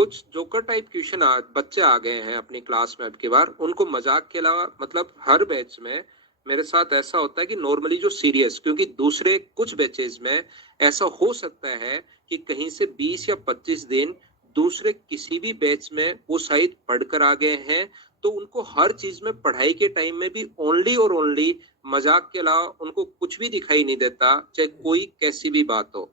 कुछ joker type question बच्चे आ गए हैं अपनी क्लास में अब की बार। उनको मजाक के अलावा मतलब हर बैच में मेरे साथ ऐसा होता है कि नॉर्मली जो सीरियस, क्योंकि दूसरे कुछ बैचेज में ऐसा हो सकता है कि कहीं से 20 या 25 दिन दूसरे किसी भी बैच में वो शायद पढ़कर आ गए हैं, तो उनको हर चीज में पढ़ाई के टाइम में भी ओनली और ओनली मजाक के अलावा उनको कुछ भी दिखाई नहीं देता, चाहे कोई कैसी भी बात हो।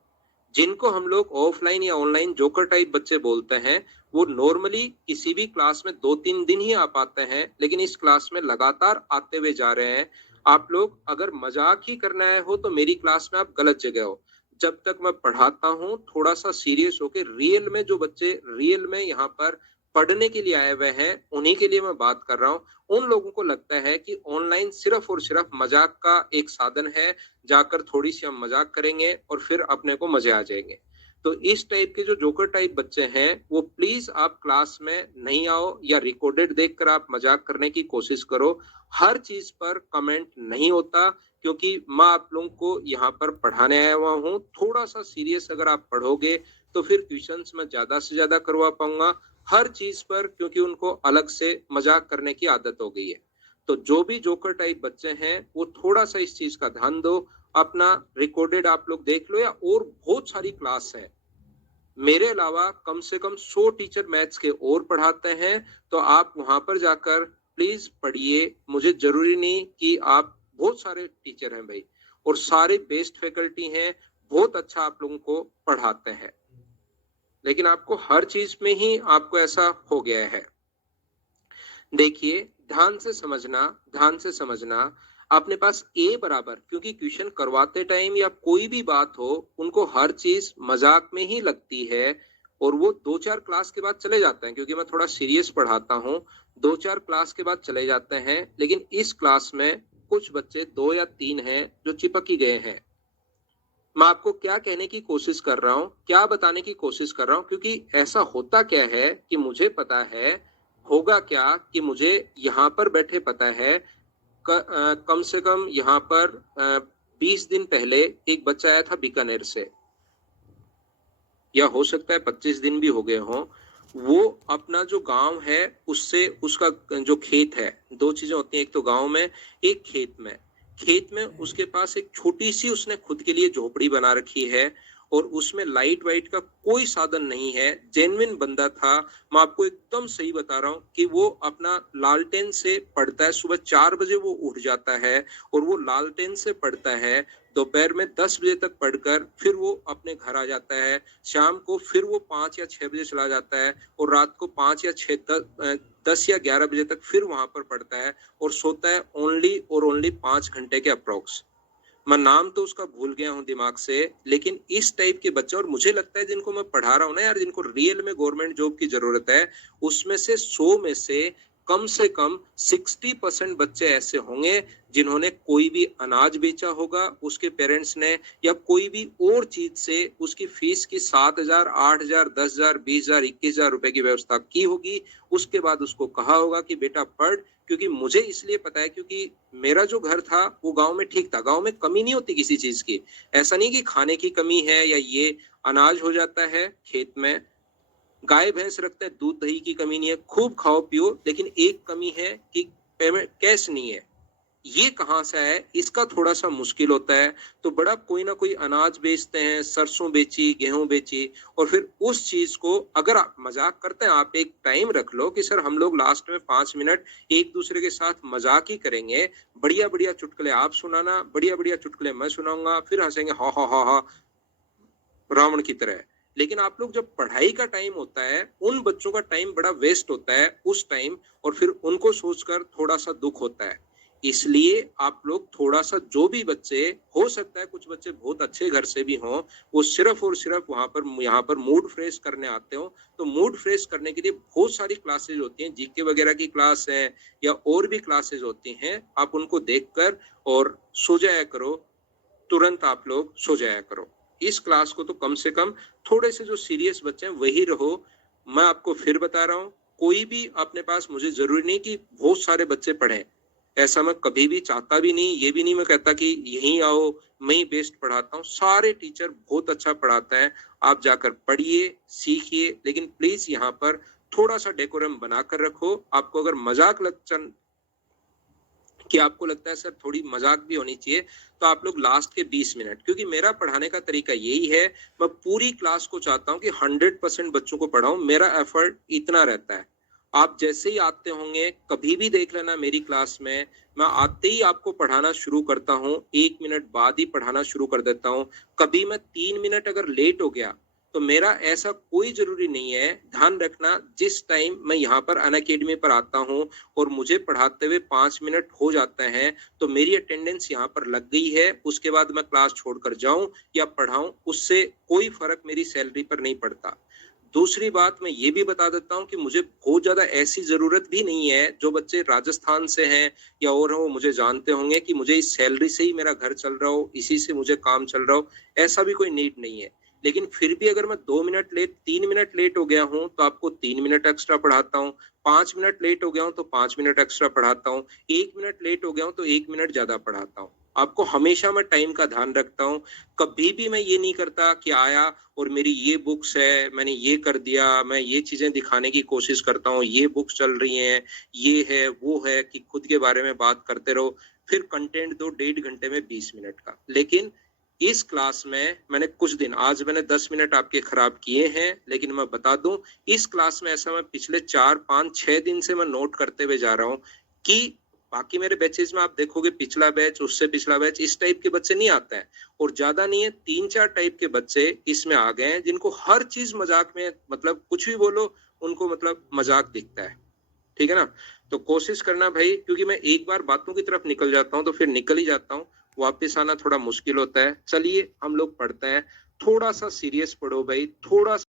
जिनको हम लोग ऑफलाइन या ऑनलाइन जोकर टाइप बच्चे बोलते हैं, वो नॉर्मली किसी भी क्लास में 2-3 दिन ही आ पाते हैं, लेकिन इस क्लास में लगातार आते हुए जा रहे हैं। आप लोग अगर मजाक ही करना है हो तो मेरी क्लास में आप गलत जगह हो। जब तक मैं पढ़ाता हूँ थोड़ा सा सीरियस होके, रियल में जो बच्चे रियल में यहाँ पर पढ़ने के लिए आए हुए हैं उन्हीं के लिए मैं बात कर रहा हूँ। उन लोगों को लगता है कि ऑनलाइन सिर्फ और सिर्फ मजाक का एक साधन है, जाकर थोड़ी सी हम मजाक करेंगे और फिर अपने को मजे आ जाएंगे। तो इस टाइप के जो जोकर टाइप बच्चे हैं वो प्लीज आप क्लास में नहीं आओ, या रिकॉर्डेड देखकर आप मजाक करने की कोशिश करो। हर चीज पर कमेंट नहीं होता, क्योंकि मैं आप लोगों को यहाँ पर पढ़ाने आया हुआ हूँ। थोड़ा सा सीरियस अगर आप पढ़ोगे तो फिर क्वेश्चंस मैं ज्यादा से ज्यादा करवा पाऊंगा हर चीज पर, क्योंकि उनको अलग से मजाक करने की आदत हो गई है। तो जो भी जोकर टाइप बच्चे हैं वो थोड़ा सा इस चीज का ध्यान दो। अपना रिकॉर्डेड आप लोग देख लो, या और बहुत सारी क्लास है मेरे अलावा, कम से कम 100 टीचर मैथ्स के और पढ़ाते हैं। तो आप वहां पर जाकर प्लीज पढ़िए। मुझे जरूरी नहीं कि आप, बहुत सारे टीचर हैं भाई और सारे बेस्ट फैकल्टी हैं, बहुत अच्छा आप लोगों को पढ़ाते हैं, लेकिन आपको हर चीज में ही आपको ऐसा हो गया है। देखिए, ध्यान से समझना, ध्यान से समझना। अपने पास ए बराबर, क्योंकि क्वेश्चन करवाते टाइम या कोई भी बात हो उनको हर चीज मजाक में ही लगती है, और वो 2-4 क्लास के बाद चले जाते हैं, क्योंकि मैं थोड़ा सीरियस पढ़ाता हूँ। 2-4 क्लास के बाद चले जाते हैं, लेकिन इस क्लास में कुछ बच्चे 2 या 3 हैं जो चिपक ही गए हैं। मैं आपको क्या कहने की कोशिश कर रहा हूँ, क्या बताने की कोशिश कर रहा हूँ, क्योंकि ऐसा होता क्या है कि मुझे पता है होगा क्या, कि मुझे यहाँ पर बैठे पता है कम से कम यहाँ पर 20 दिन पहले एक बच्चा आया था बीकानेर से, या हो सकता है 25 दिन भी हो गए हों। वो अपना जो गांव है उससे, उसका जो खेत है, दो चीजें होती हैं, एक तो गांव में, एक खेत में। खेत में उसके पास एक छोटी सी उसने खुद के लिए झोपड़ी बना रखी है, और उसमें लाइट वाइट का कोई साधन नहीं है। जेन्युइन बंदा था, मैं आपको एकदम सही बता रहा हूँ कि वो अपना लालटेन से पढ़ता है। सुबह 4 बजे वो उठ जाता है और वो लालटेन से पढ़ता है। दोपहर में 10 बजे तक पढ़कर फिर वो अपने घर आ जाता है। शाम को फिर वो 5 या 6 बजे चला जाता है, और रात को 5 या 10 या 11 बजे तक फिर वहां पर पढ़ता है, और सोता है ओनली और ओनली 5 घंटे के अप्रोक्स। मैं नाम तो उसका भूल गया हूँ दिमाग से, लेकिन इस टाइप के बच्चे, और मुझे लगता है जिनको मैं पढ़ा रहा हूँ ना यार, जिनको रियल में गवर्नमेंट जॉब की जरूरत है, उसमें से 100 में से कम 60% बच्चे ऐसे होंगे जिन्होंने कोई भी अनाज बेचा होगा उसके पेरेंट्स ने, या कोई भी और चीज से उसकी फीस की 7,000, 8,000, 10,000, 20,000, 21,000 रुपए की व्यवस्था की होगी। उसके बाद उसको कहा होगा कि बेटा पढ़। क्योंकि मुझे इसलिए पता है, क्योंकि मेरा जो घर था वो गांव में ठीक था, गांव में कमी नहीं होती किसी चीज की। ऐसा नहीं कि खाने की कमी है या ये, अनाज हो जाता है खेत में, गाय भैंस रखते हैं, दूध दही की कमी नहीं है, खूब खाओ पियो, लेकिन एक कमी है कि पेमेंट कैश नहीं है। ये कहाँ से है, इसका थोड़ा सा मुश्किल होता है। तो बड़ा कोई ना कोई अनाज बेचते हैं, सरसों बेची, गेहूं बेची, और फिर उस चीज को, अगर आप मजाक करते हैं, आप एक टाइम रख लो कि सर हम लोग लास्ट में 5 मिनट एक दूसरे के साथ मजाक ही करेंगे, बढ़िया बढ़िया चुटकुले आप सुनाना, बढ़िया बढ़िया चुटकुले मैं सुनाऊंगा, फिर हंसेंगे हा हा हा हा रावण की तरह। लेकिन आप लोग, जब पढ़ाई का टाइम होता है, उन बच्चों का टाइम बड़ा वेस्ट होता है उस टाइम, और फिर उनको सोचकर थोड़ा सा दुख होता है। इसलिए आप लोग थोड़ा सा, जो भी बच्चे, हो सकता है कुछ बच्चे बहुत अच्छे घर से भी हों, वो सिर्फ और सिर्फ वहां पर, यहाँ पर मूड फ्रेश करने आते हो। तो मूड फ्रेश करने के लिए बहुत सारी क्लासेज होती हैं, जीके वगैरह की क्लास है या और भी क्लासेज होती हैं, आप उनको देखकर और सो जाया करो, तुरंत आप लोग सो जाया करो। इस क्लास को तो कम से कम थोड़े से जो सीरियस बच्चे हैं वही रहो। मैं आपको फिर बता रहा हूँ, कोई भी अपने पास, मुझे जरूरी नहीं कि बहुत सारे बच्चे पढ़ें, ऐसा मैं कभी भी चाहता भी नहीं, ये भी नहीं मैं कहता कि यहीं आओ, मैं ही बेस्ट पढ़ाता हूँ। सारे टीचर बहुत अच्छा पढ़ाते हैं, आप जाकर पढ़िए, सीखिए, लेकिन प्लीज यहाँ पर थोड़ा सा डेकोरम बनाकर रखो। आपको अगर मजाक कि आपको लगता है सर थोड़ी मजाक भी होनी चाहिए, तो आप लोग लास्ट के 20 मिनट, क्योंकि मेरा पढ़ाने का तरीका यही है, मैं पूरी क्लास को चाहता हूं कि 100% बच्चों को पढ़ाऊं, मेरा एफर्ट इतना रहता है। आप जैसे ही आते होंगे, कभी भी देख लेना मेरी क्लास में, मैं आते ही आपको पढ़ाना शुरू करता हूं, 1 मिनट बाद ही पढ़ाना शुरू कर देता हूं। कभी मैं 3 मिनट अगर लेट हो गया तो मेरा ऐसा कोई जरूरी नहीं है। ध्यान रखना, जिस टाइम मैं यहाँ पर अनअकैडमी पर आता हूँ और मुझे पढ़ाते हुए 5 मिनट हो जाते हैं, तो मेरी अटेंडेंस यहाँ पर लग गई है। उसके बाद मैं क्लास छोड़कर जाऊं या पढ़ाऊं, उससे कोई फर्क मेरी सैलरी पर नहीं पड़ता। दूसरी बात मैं ये भी बता देता हूँ कि मुझे बहुत ज्यादा ऐसी जरूरत भी नहीं है। जो बच्चे राजस्थान से हैं या और हो, मुझे जानते होंगे कि मुझे इस सैलरी से ही मेरा घर चल रहा हो, इसी से मुझे काम चल रहा हो, ऐसा भी कोई नीड नहीं है। लेकिन फिर भी अगर मैं 2 मिनट लेट, 3 मिनट लेट हो गया हूँ, तो आपको 3 मिनट एक्स्ट्रा पढ़ाता हूँ। 5 मिनट लेट हो गया हूँ तो 5 मिनट एक्स्ट्रा पढ़ाता हूँ। 1 मिनट लेट हो गया हूँ तो 1 मिनट ज्यादा पढ़ाता हूँ। आपको हमेशा मैं टाइम का ध्यान रखता हूँ। कभी भी मैं ये नहीं करता कि आया और मेरी ये बुक्स है, मैंने ये कर दिया, मैं ये चीजें दिखाने की कोशिश करता हूँ, ये बुक्स चल रही हैं, ये है वो है, कि खुद के बारे में बात करते रहो। फिर कंटेंट दो 1.5 घंटे में 20 मिनट का। लेकिन इस क्लास में मैंने कुछ दिन, आज मैंने 10 मिनट आपके खराब किए हैं, लेकिन मैं बता दूं, इस क्लास में ऐसा मैं पिछले 4 5 6 दिन से मैं नोट करते हुए जा रहा हूं कि बाकी मेरे बैचेज में आप देखोगे, पिछला बैच, उससे पिछला बैच, इस टाइप के बच्चे नहीं आते हैं। और ज्यादा नहीं है, 3 4 टाइप के बच्चे इसमें आ गए हैं, जिनको हर चीज मजाक में, मतलब कुछ भी बोलो उनको मतलब मजाक दिखता है। ठीक है ना? तो कोशिश करना भाई, क्योंकि मैं एक बार बातों की तरफ निकल जाता हूँ तो फिर निकल ही जाता हूँ, वापस आना थोड़ा मुश्किल होता है। चलिए हम लोग पढ़ते हैं, थोड़ा सा सीरियस पढ़ो भाई, थोड़ा